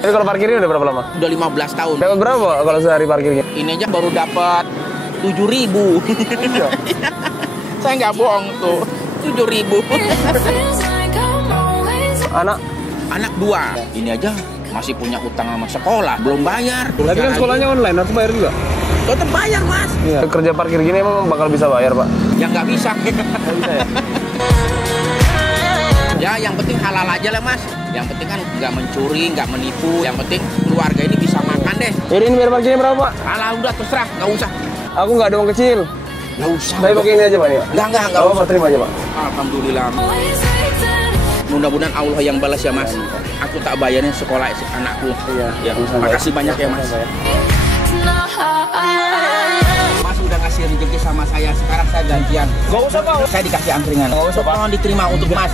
Tapi kalau parkirnya udah berapa lama? Udah 15 tahun. Dapat berapa kalau sehari parkirnya? Ini aja baru dapat 7.000. Iya. Saya nggak bohong tuh. 7.000. Anak 2. Ini aja masih punya utang sama sekolah, belum bayar. Tapi kan sekolahnya online, harus bayar juga. Tetap bayar, Mas. Iya. Kerja parkir gini emang bakal bisa bayar, Pak? Ya nggak bisa. Nggak bisa ya? Ya, yang penting halal aja lah, Mas. Yang penting kan nggak mencuri, nggak menipu. Yang penting keluarga ini bisa makan deh. Jadi ini bayar parkirnya berapa, Pak? Alah, udah terserah, nggak usah. Aku nggak ada uang kecil. Nggak usah. Saya pakai ini aja, Pak. Ya? Nggak Apa usah. terima aja, Pak? Alhamdulillah. Mudah-mudahan Allah yang balas ya, Mas. Aku tak bayarin sekolah anakku. Iya. Ya, makasih banyak ya, Mas. Mas udah ngasih rezeki sama saya. Sekarang saya gantian. Nggak usah, Pak. Saya dikasih angkringan. Nggak usah, Pak. Tolong diterima untuk Mas.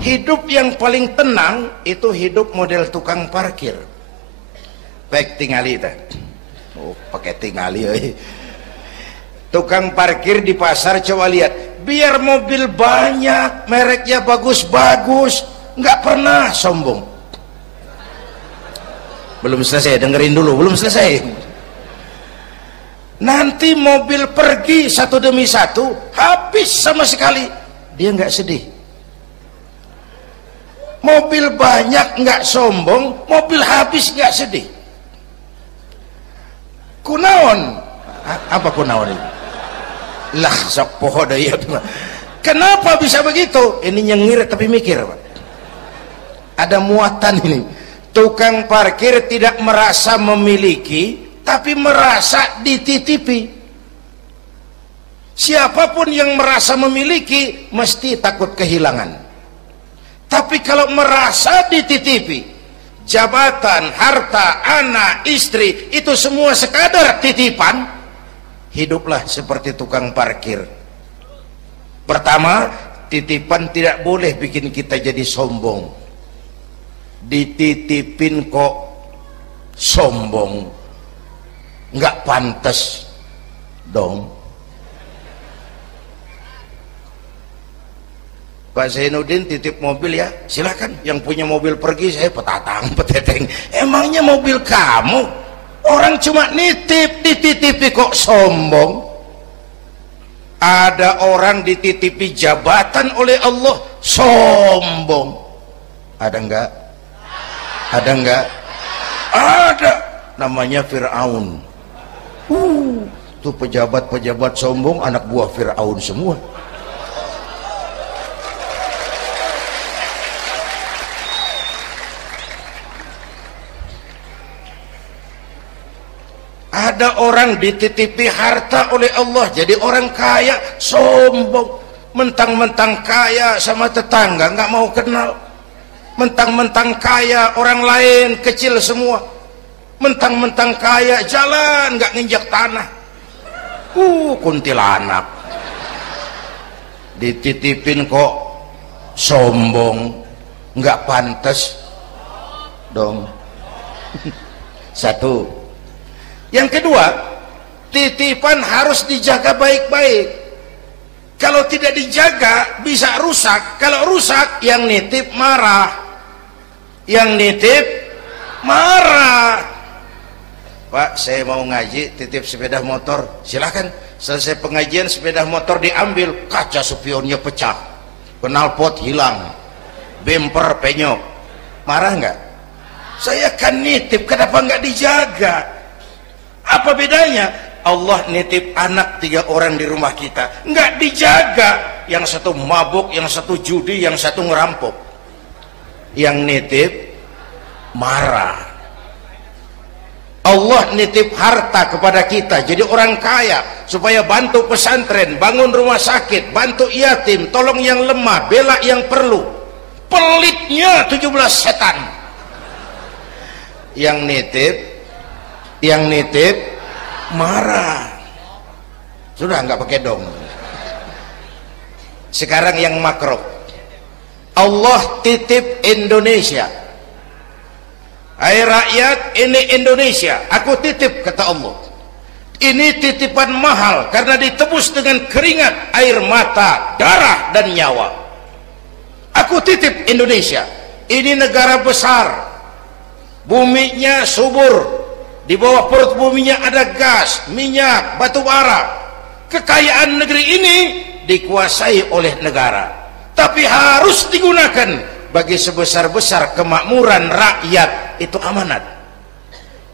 Hidup yang paling tenang itu hidup model tukang parkir. Baik tingali itu. Oh, pakai tingali. Tukang parkir di pasar, coba lihat. Biar mobil banyak, mereknya bagus-bagus, nggak pernah sombong. Belum selesai, dengerin dulu, belum selesai. Nanti mobil pergi satu demi satu, habis sama sekali. Dia nggak sedih. Mobil banyak nggak sombong, mobil habis nggak sedih. Kunaon? Apa kunaon ini? Lah sok poho daya. Kenapa bisa begitu? Ini nyengir tapi mikir, Pak. Ada muatan ini. Tukang parkir tidak merasa memiliki, tapi merasa dititipi. Siapapun yang merasa memiliki mesti takut kehilangan. Tapi kalau merasa dititipi, jabatan, harta, anak, istri, itu semua sekadar titipan, hiduplah seperti tukang parkir. Pertama, titipan tidak boleh bikin kita jadi sombong. Dititipin kok sombong, nggak pantas dong. Pak Zainuddin titip mobil ya, silakan. Yang punya mobil pergi, saya peteteng. Emangnya mobil kamu? Orang cuma nitip, dititipi kok sombong. Ada orang dititipi jabatan oleh Allah, sombong. Ada enggak? Ada enggak? Ada. Namanya Fir'aun. Tuh pejabat-pejabat sombong, anak buah Fir'aun semua. Ada orang dititipi harta oleh Allah jadi orang kaya, sombong. Mentang-mentang kaya sama tetangga nggak mau kenal. Mentang-mentang kaya orang lain kecil semua. Mentang-mentang kaya jalan nggak nginjak tanah. Kuntilanak. Dititipin kok sombong, nggak pantas dong. Satu. Yang kedua, titipan harus dijaga baik-baik. Kalau tidak dijaga bisa rusak. Kalau rusak, yang nitip marah. Yang nitip marah. Pak, saya mau ngaji, titip sepeda motor. Silakan. Selesai pengajian, sepeda motor diambil, kaca spionnya pecah, knalpot hilang, bumper penyok. Marah nggak? Saya kan nitip, kenapa nggak dijaga? Apa bedanya? Allah nitip anak 3 orang di rumah kita, nggak dijaga. Yang satu mabuk, yang satu judi, yang satu ngerampok. Yang nitip marah. Allah nitip harta kepada kita jadi orang kaya supaya bantu pesantren, bangun rumah sakit, bantu yatim, tolong yang lemah, bela yang perlu. Pelitnya 17 setan. Yang nitip marah. Sudah nggak pakai dong. Sekarang yang makro. Allah titip Indonesia. Hai rakyat, ini Indonesia, aku titip, kata Allah. Ini titipan mahal karena ditebus dengan keringat, air mata, darah dan nyawa. Aku titip Indonesia. Ini negara besar, buminya subur, di bawah perut buminya ada gas, minyak, batu bara. Kekayaan negeri ini dikuasai oleh negara, tapi harus digunakan bagi sebesar-besar kemakmuran rakyat. Itu amanat.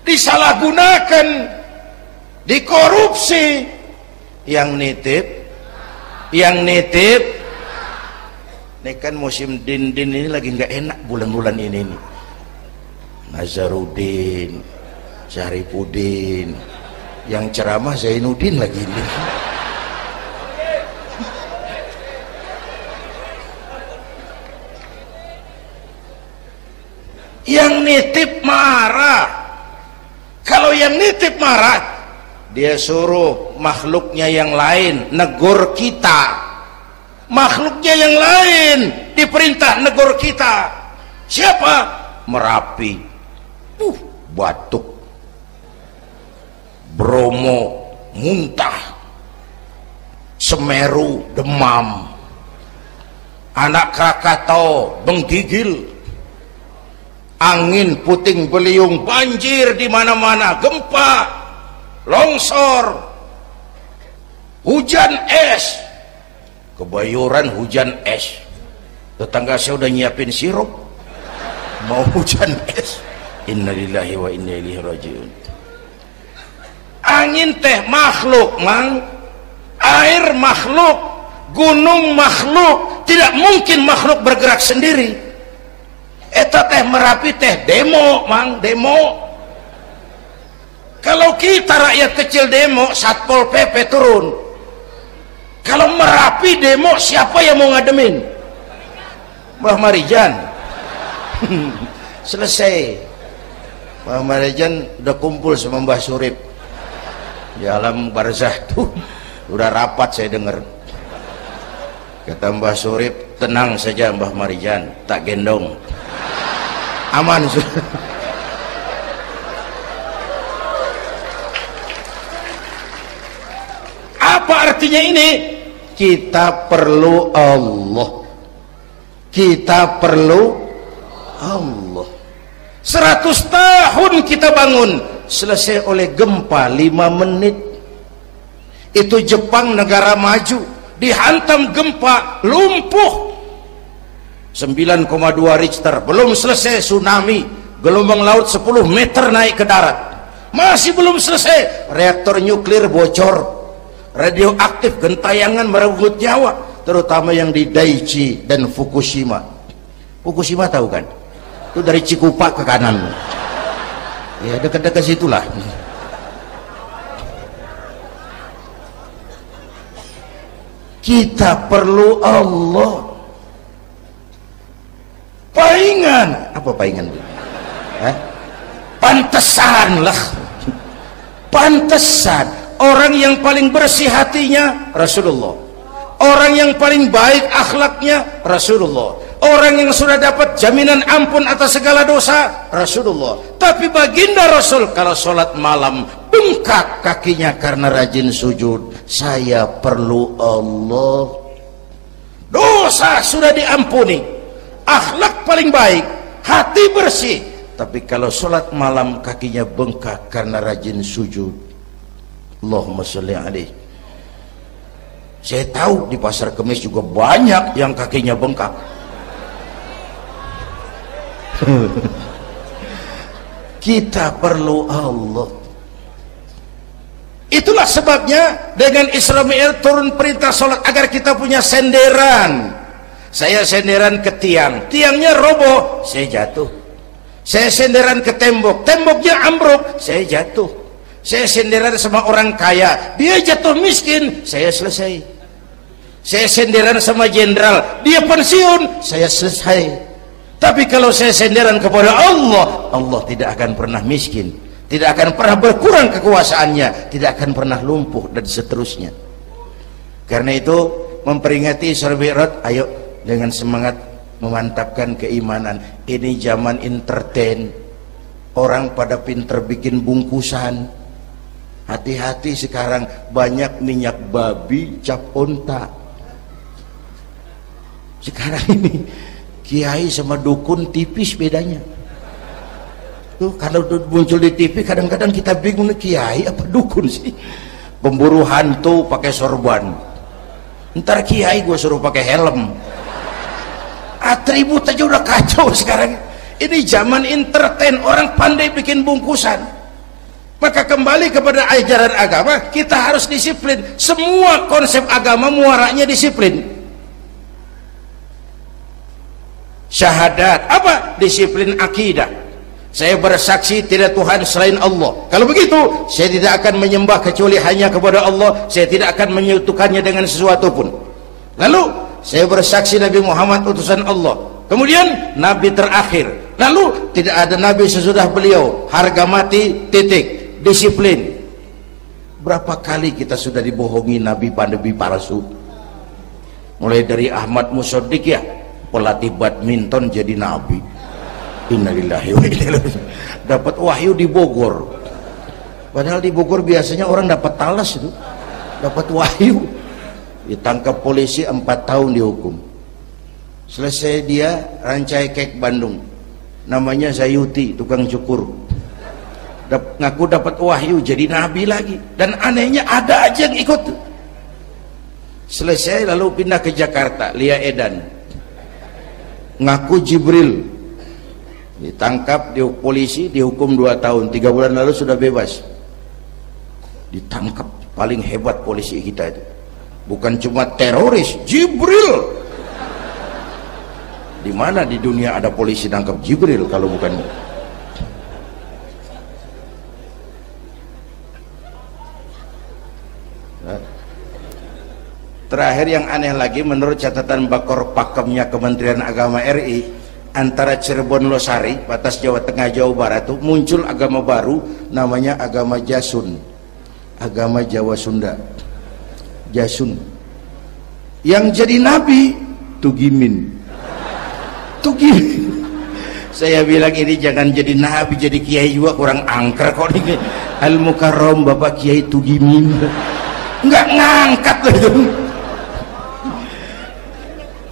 Disalahgunakan, dikorupsi, yang nitip ini kan musim din-din ini lagi nggak enak bulan-bulan ini nih. Nazarudin, Syarifudin, yang ceramah Zainuddin lagi ini. Yang nitip marah. Kalau yang nitip marah, dia suruh makhluknya yang lain negur kita. Makhluknya yang lain diperintah negur kita. Siapa? Merapi, batuk, Bromo muntah, Semeru demam, Anak Krakatau menggigil, angin puting beliung, banjir di mana-mana, gempa, longsor, hujan es. Kebayoran hujan es. Tetangga saya udah nyiapin sirup, mau hujan es. Innalillahi wa inna ilaihi rajiun. Angin teh makhluk, mang. Air makhluk, gunung makhluk. Tidak mungkin makhluk bergerak sendiri. Eta teh Merapi teh demo, mang, demo. Kalau kita rakyat kecil demo, Satpol PP turun. Kalau Merapi demo, siapa yang mau ngademin? Mbah Marijan. Selesai. Mbah Marijan udah kumpul sama Mbah Surip di alam barzah tuh. Udah rapat saya dengar. Kata Mbah Surip, tenang saja Mbah Marijan, tak gendong. Aman. Apa artinya ini? Kita perlu Allah. Kita perlu Allah. 100 tahun kita bangun, selesai oleh gempa 5 menit. Itu Jepang, negara maju, dihantam gempa, lumpuh 9,2 Richter. Belum selesai tsunami, gelombang laut 10 meter naik ke darat. Masih belum selesai, reaktor nuklir bocor, radioaktif, gentayangan merenggut nyawa, terutama yang di Daiichi dan Fukushima. Fukushima tahu kan? Itu dari Cikupa ke kanan. Ya dekat-dekat situlah. Kita perlu Allah. Paingan, apa paingan? Pantesan lah. Pantesan. Orang yang paling bersih hatinya Rasulullah. Orang yang paling baik akhlaknya Rasulullah. Orang yang sudah dapat jaminan ampun atas segala dosa Rasulullah. Tapi baginda Rasul kalau sholat malam bengkak kakinya karena rajin sujud. Saya perlu Allah. Dosa sudah diampuni, akhlak paling baik, hati bersih. Tapi kalau sholat malam kakinya bengkak karena rajin sujud. Allahumma sholli alaihi. Saya tahu di pasar Kemis juga banyak yang kakinya bengkak. Kita perlu Allah. Itulah sebabnya dengan Isra Mi'raj turun perintah sholat agar kita punya senderan. Saya senderan ke tiang, tiangnya roboh, saya jatuh. Saya senderan ke tembok, temboknya ambruk, saya jatuh. Saya senderan sama orang kaya, dia jatuh miskin, saya selesai. Saya senderan sama jenderal, dia pensiun, saya selesai. Tapi kalau saya senderan kepada Allah, Allah tidak akan pernah miskin, tidak akan pernah berkurang kekuasaannya, tidak akan pernah lumpuh, dan seterusnya. Karena itu memperingati Isra Mi'raj, ayo dengan semangat memantapkan keimanan. Ini zaman entertain, orang pada pinter bikin bungkusan, Hati-hati sekarang banyak minyak babi cap onta. Sekarang ini kiai sama dukun tipis bedanya. Tuh kalau muncul di TV kadang-kadang kita bingung, kiai apa dukun sih? Pemburu hantu pakai sorban. Ntar kiai gue suruh pakai helm. Atribut aja udah kacau sekarang. Ini zaman entertain, orang pandai bikin bungkusan. Maka kembali kepada ajaran agama, kita harus disiplin. Semua konsep agama muaranya disiplin. Syahadat apa? Disiplin akidah. Saya bersaksi tidak Tuhan selain Allah. Kalau begitu, saya tidak akan menyembah kecuali hanya kepada Allah. Saya tidak akan menyekutukannya dengan sesuatu pun. Lalu saya bersaksi Nabi Muhammad utusan Allah. Kemudian Nabi terakhir. Lalu tidak ada Nabi sesudah beliau. Harga mati, titik. Disiplin. Berapa kali kita sudah dibohongi Nabi pandemi palsu. Mulai dari Ahmad Musaddiq ya, pelatih badminton jadi Nabi. Innalillahi wa inna ilaihi raji'un. Dapat wahyu di Bogor. Padahal di Bogor biasanya orang dapat talas itu. Dapat wahyu. Ditangkap polisi 4 tahun dihukum. Selesai dia Rancai Kek Bandung. Namanya Zayuti, tukang cukur. Ngaku dapat wahyu jadi nabi lagi, dan anehnya ada aja yang ikut. Selesai lalu pindah ke Jakarta, Lia Edan ngaku Jibril, ditangkap di polisi, dihukum 2 tahun, 3 bulan lalu sudah bebas. Ditangkap, paling hebat polisi kita itu bukan cuma teroris, Jibril. Di mana di dunia ada polisi nangkap Jibril kalau bukan? Terakhir yang aneh lagi, menurut catatan Bakor Pakemnya Kementerian Agama RI, antara Cirebon Losari, batas Jawa Tengah Jawa Barat tuh muncul agama baru namanya agama Jasun, agama Jawa Sunda. Jasun. Yang jadi nabi Tugimin. Tugimin. Saya bilang ini jangan jadi nabi, jadi kiai juga kurang angker kok ini. Al Mukarram Bapak Kiai Tugimin. Enggak ngangkat loh itu.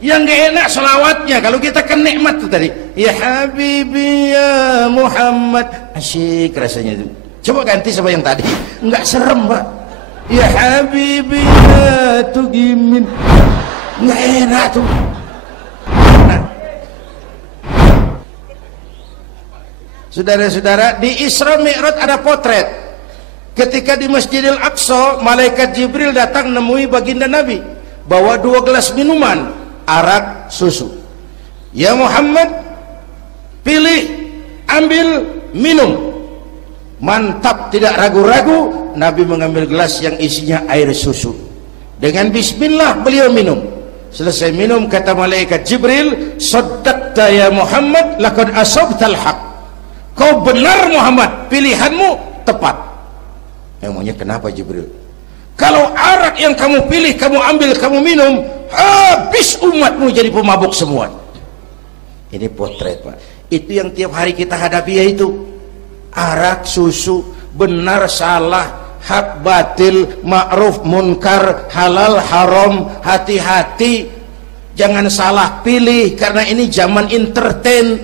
Yang gak enak selawatnya, kalau kita kan nikmat tuh tadi, ya Habibi ya Muhammad, asyik rasanya itu. Coba ganti sama yang tadi, nggak serem Pak. Ya Habibi ya Tugimin, nggak enak tuh. Nah, saudara-saudara, di Isra Mi'raj ada potret. Ketika di Masjidil Aqsa, malaikat Jibril datang nemui baginda Nabi, bawa 2 gelas minuman, arak susu. Ya Muhammad, pilih, ambil, minum. Mantap, tidak ragu-ragu, Nabi mengambil gelas yang isinya air susu. Dengan bismillah beliau minum. Selesai minum, kata malaikat Jibril, saddaqta ya Muhammad, laqad asabtal haq. Kau benar Muhammad, pilihanmu tepat. Emangnya kenapa Jibril? Kalau arak yang kamu pilih, kamu ambil, kamu minum, habis umatmu jadi pemabuk semua. Ini potret Pak. Itu yang tiap hari kita hadapi, yaitu arak, susu, benar, salah, hak, batil, ma'ruf, munkar, halal, haram. Hati-hati, jangan salah pilih, karena ini zaman entertain.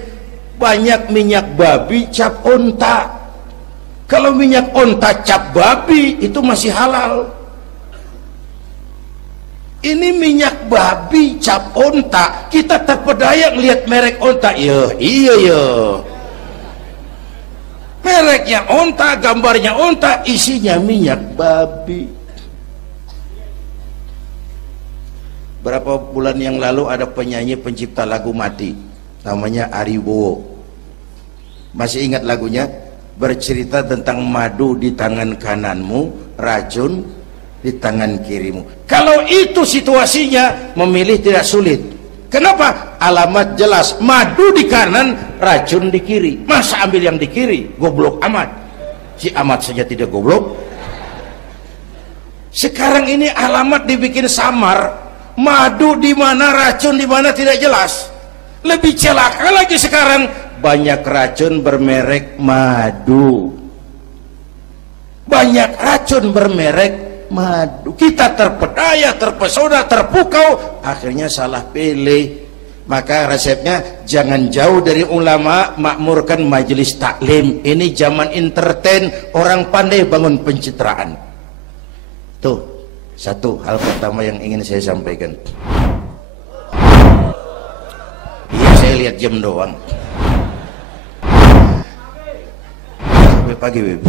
Banyak minyak babi cap onta. Kalau minyak onta cap babi itu masih halal. Ini minyak babi cap onta, kita terpedaya lihat merek onta. Iya iya, mereknya onta, gambarnya onta, isinya minyak babi. Berapa bulan yang lalu ada penyanyi pencipta lagu mati, namanya Ari Bowo. Masih ingat lagunya? Bercerita tentang madu di tangan kananmu, racun di tangan kirimu. Kalau itu situasinya, memilih tidak sulit. Kenapa? Alamat jelas, madu di kanan, racun di kiri. Masa ambil yang di kiri? Goblok amat. Si amat saja tidak goblok. Sekarang ini alamat dibikin samar, madu di mana, racun di mana tidak jelas. Lebih celaka lagi sekarang, banyak racun bermerek madu. banyak racun bermerek madu. Kita terpedaya, terpesona, terpukau, akhirnya salah pilih. Maka resepnya jangan jauh dari ulama, makmurkan majelis taklim. Ini zaman entertain, orang pandai bangun pencitraan. Tuh, satu hal pertama yang ingin saya sampaikan. Iya, saya lihat jam doang. Sampai pagi, Beb.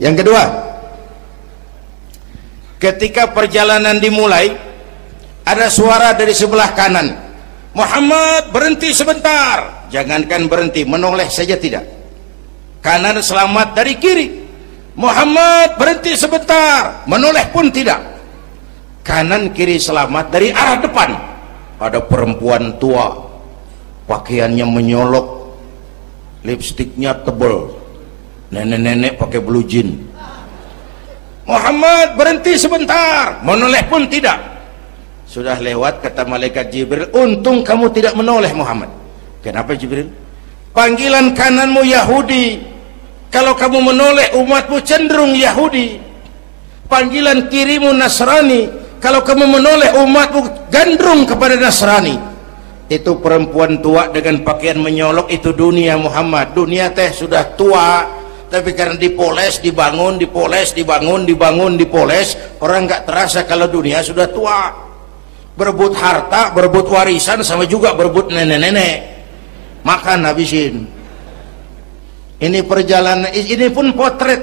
Yang kedua, ketika perjalanan dimulai, ada suara dari sebelah kanan, Muhammad berhenti sebentar. Jangankan berhenti, menoleh saja tidak. Kanan selamat dari kiri, Muhammad berhenti sebentar, menoleh pun tidak. Kanan kiri selamat dari arah depan. Ada perempuan tua, pakaiannya menyolok, lipstiknya tebal, nenek-nenek pakai blue jean. Muhammad berhenti sebentar, menoleh pun tidak. Sudah lewat, kata malaikat Jibril, untung kamu tidak menoleh Muhammad. Kenapa Jibril? Panggilan kananmu Yahudi, kalau kamu menoleh umatmu cenderung Yahudi. Panggilan kirimu Nasrani, kalau kamu menoleh umatmu gandrung kepada Nasrani. Itu perempuan tua dengan pakaian menyolok, itu dunia Muhammad. Dunia teh sudah tua, tapi karena dipoles, dibangun, dipoles, dibangun, dibangun, dipoles, orang nggak terasa kalau dunia sudah tua. Berebut harta, berebut warisan, sama juga berebut nenek-nenek. Makan habisin. Ini perjalanan, ini pun potret.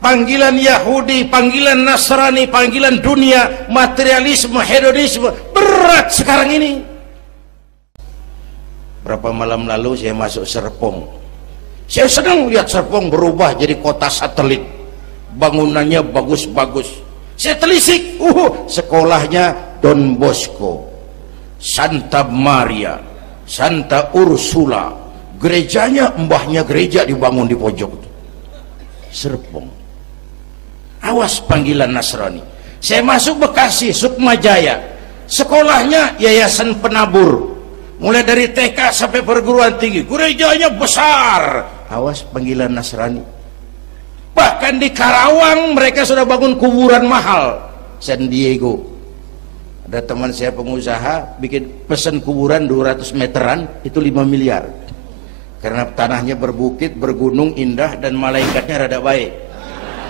Panggilan Yahudi, panggilan Nasrani, panggilan dunia, materialisme, hedonisme, berat sekarang ini. Berapa malam lalu saya masuk Serpong. Saya senang lihat Serpong berubah jadi kota satelit. Bangunannya bagus-bagus. Saya telisik, sekolahnya Don Bosco, Santa Maria, Santa Ursula, gerejanya mbahnya gereja dibangun di pojok itu. Serpong. Awas panggilan Nasrani. Saya masuk Bekasi, Sukmajaya, sekolahnya Yayasan Penabur, mulai dari TK sampai perguruan tinggi, gerejanya besar. Awas panggilan Nasrani. Bahkan di Karawang mereka sudah bangun kuburan mahal. San Diego, ada teman saya pengusaha bikin pesan kuburan 200 meteran, itu 5 miliar. Karena tanahnya berbukit, bergunung, indah, dan malaikatnya rada baik.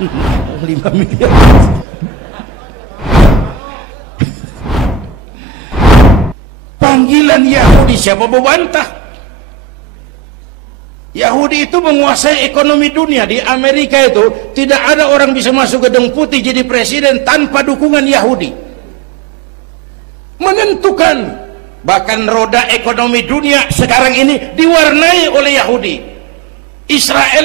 5 miliar. Panggilan Yahudi, siapa membantah? Yahudi itu menguasai ekonomi dunia. Di Amerika itu tidak ada orang bisa masuk Gedung Putih jadi presiden tanpa dukungan Yahudi. Menentukan. Bahkan roda ekonomi dunia sekarang ini diwarnai oleh Yahudi. Israel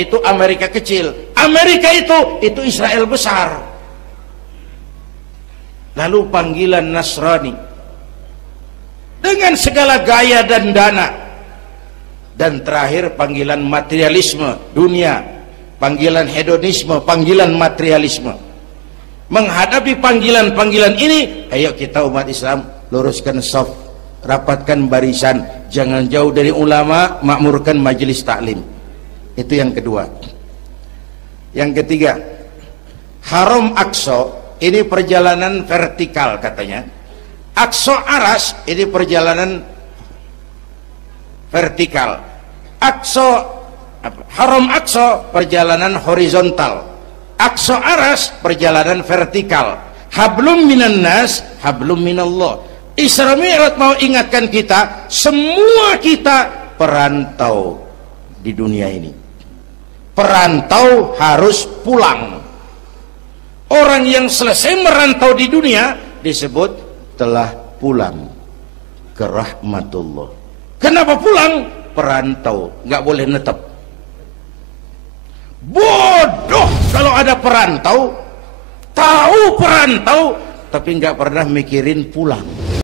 itu Amerika kecil. Amerika itu Israel besar. Lalu panggilan Nasrani dengan segala gaya dan dana. Dan terakhir panggilan materialisme dunia, panggilan hedonisme, panggilan materialisme. Menghadapi panggilan-panggilan ini, ayo kita umat Islam luruskan shaf, rapatkan barisan, jangan jauh dari ulama, makmurkan majelis taklim. Itu yang kedua. Yang ketiga, Haram Aqsa ini perjalanan vertikal katanya. Aqsa Aras ini perjalanan vertikal. Haram Aqsa perjalanan horizontal. Aqsa Aras perjalanan vertikal. Hablum minan nas, hablum minallah. Isra Mi'raj mau ingatkan kita, semua kita perantau di dunia ini. Perantau harus pulang. Orang yang selesai merantau di dunia disebut telah pulang ke rahmatullah. Kenapa pulang? Perantau, nggak boleh netep. Bodoh kalau ada perantau, tahu perantau, tapi nggak pernah mikirin pulang.